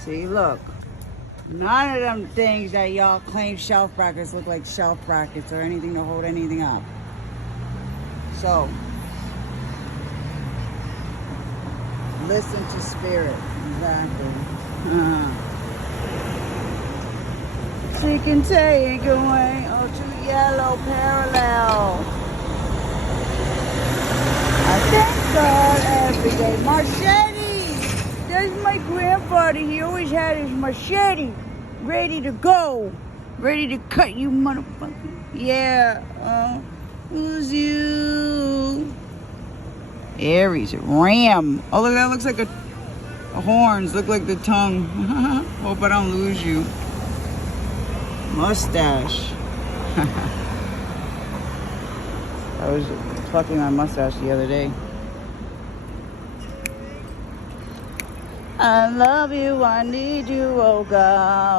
See, look. None of them things that y'all claim shelf brackets look like shelf brackets or anything to hold anything up. So, listen to spirit. Exactly. She can take away to yellow parallel. I thank God every day. Machete! There's my grandfather. He always had his machete ready to go. Ready to cut you, motherfucker. Yeah. Who's you? Aries. Ram. Oh, look, that looks like a horns. Look like the tongue. Hope I don't lose you. Mustache. I was plucking my mustache the other day. I love you, I need you, oh God.